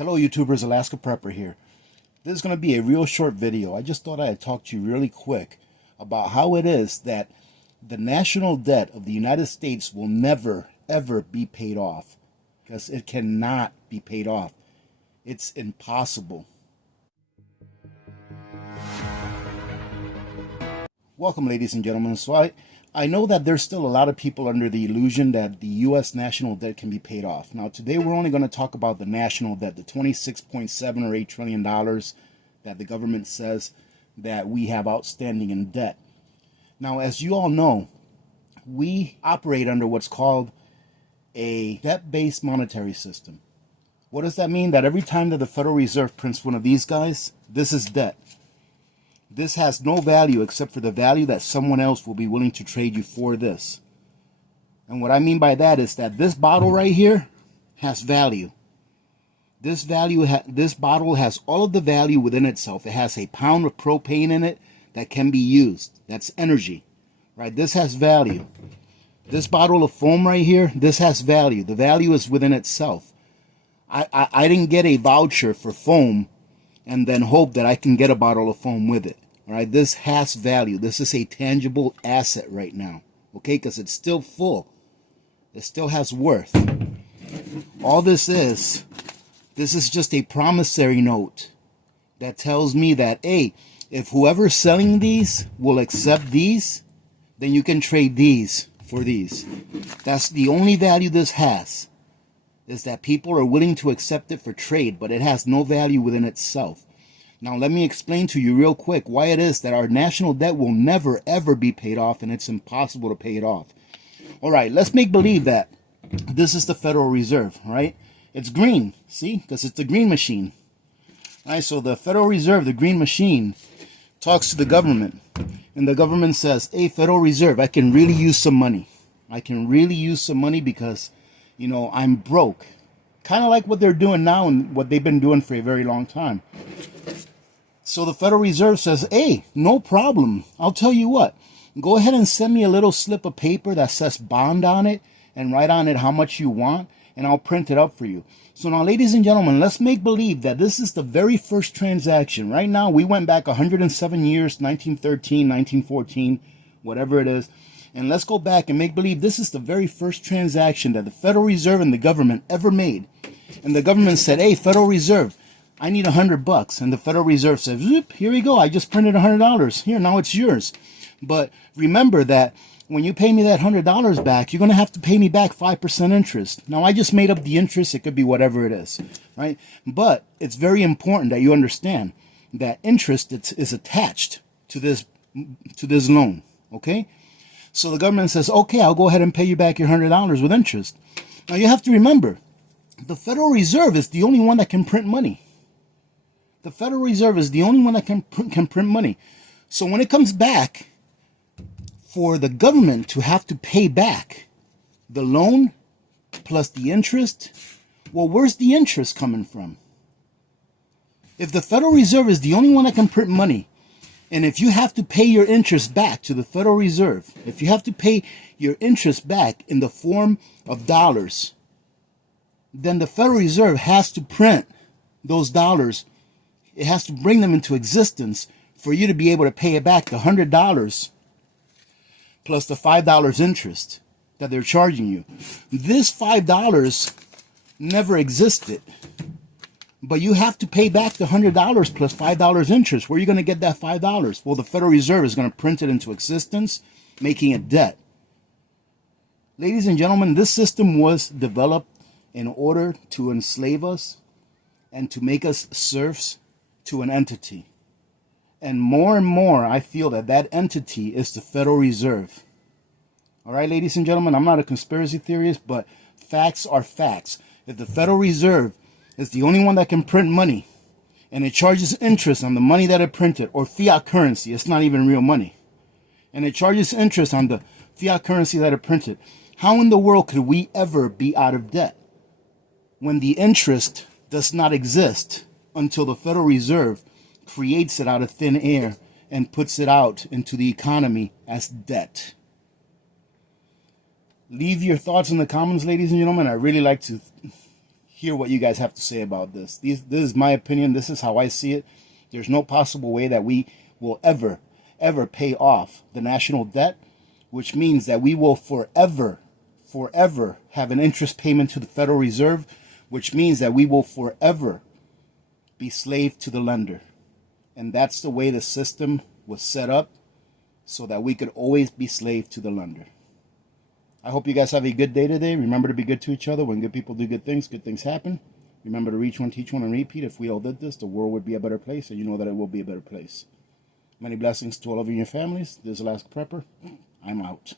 Hello YouTubers, Alaska Prepper here. This is going to be a real short video. I just thought I'd talk to you really quick about how it is that the national debt of the United States will never, ever be paid off. Because it cannot be paid off. It's impossible. Welcome, ladies and gentlemen. So I know that there's still a lot of people under the illusion that the U.S. national debt can be paid off. Now, today we're only going to talk about the national debt, the $26.7 or $8 trillion that the government says that we have outstanding in debt. Now, as you all know, we operate under what's called a debt-based monetary system. What does that mean? That every time that the Federal Reserve prints one of these guys, this is debt. This has no value except for the value that someone else will be willing to trade you for this. And what I mean by that is that this bottle right here has value. This bottle has all of the value within itself. It has a pound of propane in it that can be used. That's energy, right? This has value. This bottle of foam right here, this has value. The value is within itself. I didn't get a voucher for foam and then hope that I can get a bottle of foam with it. All right, this has value. This is a tangible asset right now, okay, because it's still full. It still has worth. All this is just a promissory note that tells me that, hey, if whoever's selling these will accept these, then you can trade these for these. That's the only value this has, is that people are willing to accept it for trade, but it has no value within itself. Now, let me explain to you real quick why it is that our national debt will never, ever be paid off, and it's impossible to pay it off. All right, let's make believe that this is the Federal Reserve, right? It's green, see? Because it's the green machine. All right, so the Federal Reserve, the green machine, talks to the government, and the government says, hey, Federal Reserve, I can really use some money. I can really use some money because, you know, I'm broke. Kind of like what they're doing now and what they've been doing for a very long time. So the Federal Reserve says, hey, no problem. I'll tell you what. Go ahead and send me a little slip of paper that says bond on it and write on it how much you want, and I'll print it up for you. So now, ladies and gentlemen, let's make believe that this is the very first transaction. Right now, we went back 107 years, 1913, 1914, whatever it is. And let's go back and make believe this is the very first transaction that the Federal Reserve and the government ever made. And the government said, hey, Federal Reserve, I need $100. And the Federal Reserve says, zoop, here we go. I just printed $100. Here, now it's yours. But remember that when you pay me that $100 back, you're going to have to pay me back 5% interest. Now, I just made up the interest. It could be whatever it is, right? But it's very important that you understand that interest is attached to this loan, okay? So the government says, okay, I'll go ahead and pay you back your $100 with interest. Now, you have to remember, the Federal Reserve is the only one that can print money. The Federal Reserve is the only one that can print money. So when it comes back for the government to have to pay back the loan plus the interest, well, where's the interest coming from? If the Federal Reserve is the only one that can print money, and if you have to pay your interest back to the Federal Reserve, if you have to pay your interest back in the form of dollars, then the Federal Reserve has to print those dollars. It has to bring them into existence for you to be able to pay it back, the $100 plus the $5 interest that they're charging you. This $5 never existed, but you have to pay back the $100 plus $5 interest. Where are you going to get that $5? Well, the Federal Reserve is going to print it into existence, making it debt. Ladies and gentlemen, this system was developed in order to enslave us and to make us serfs to an entity. And more, I feel that that entity is the Federal Reserve. All right, ladies and gentlemen, I'm not a conspiracy theorist, but facts are facts. If the Federal Reserve is the only one that can print money, and it charges interest on the money that it printed, or fiat currency, it's not even real money, and it charges interest on the fiat currency that it printed, how in the world could we ever be out of debt when the interest does not exist until the Federal Reserve creates it out of thin air and puts it out into the economy as debt? Leave your thoughts in the comments, ladies and gentlemen. I really like to hear what you guys have to say about this. This is my opinion. This is how I see it. There's no possible way that we will ever pay off the national debt, which means that we will forever have an interest payment to the Federal Reserve, which means that we will forever be slave to the lender. And that's the way the system was set up, so that we could always be slave to the lender. I hope you guys have a good day today. Remember to be good to each other. When good people do good things happen. Remember to reach one, teach one, and repeat. If we all did this, the world would be a better place, and you know that it will be a better place. Many blessings to all of you and your families. This is Alaska Prepper. I'm out.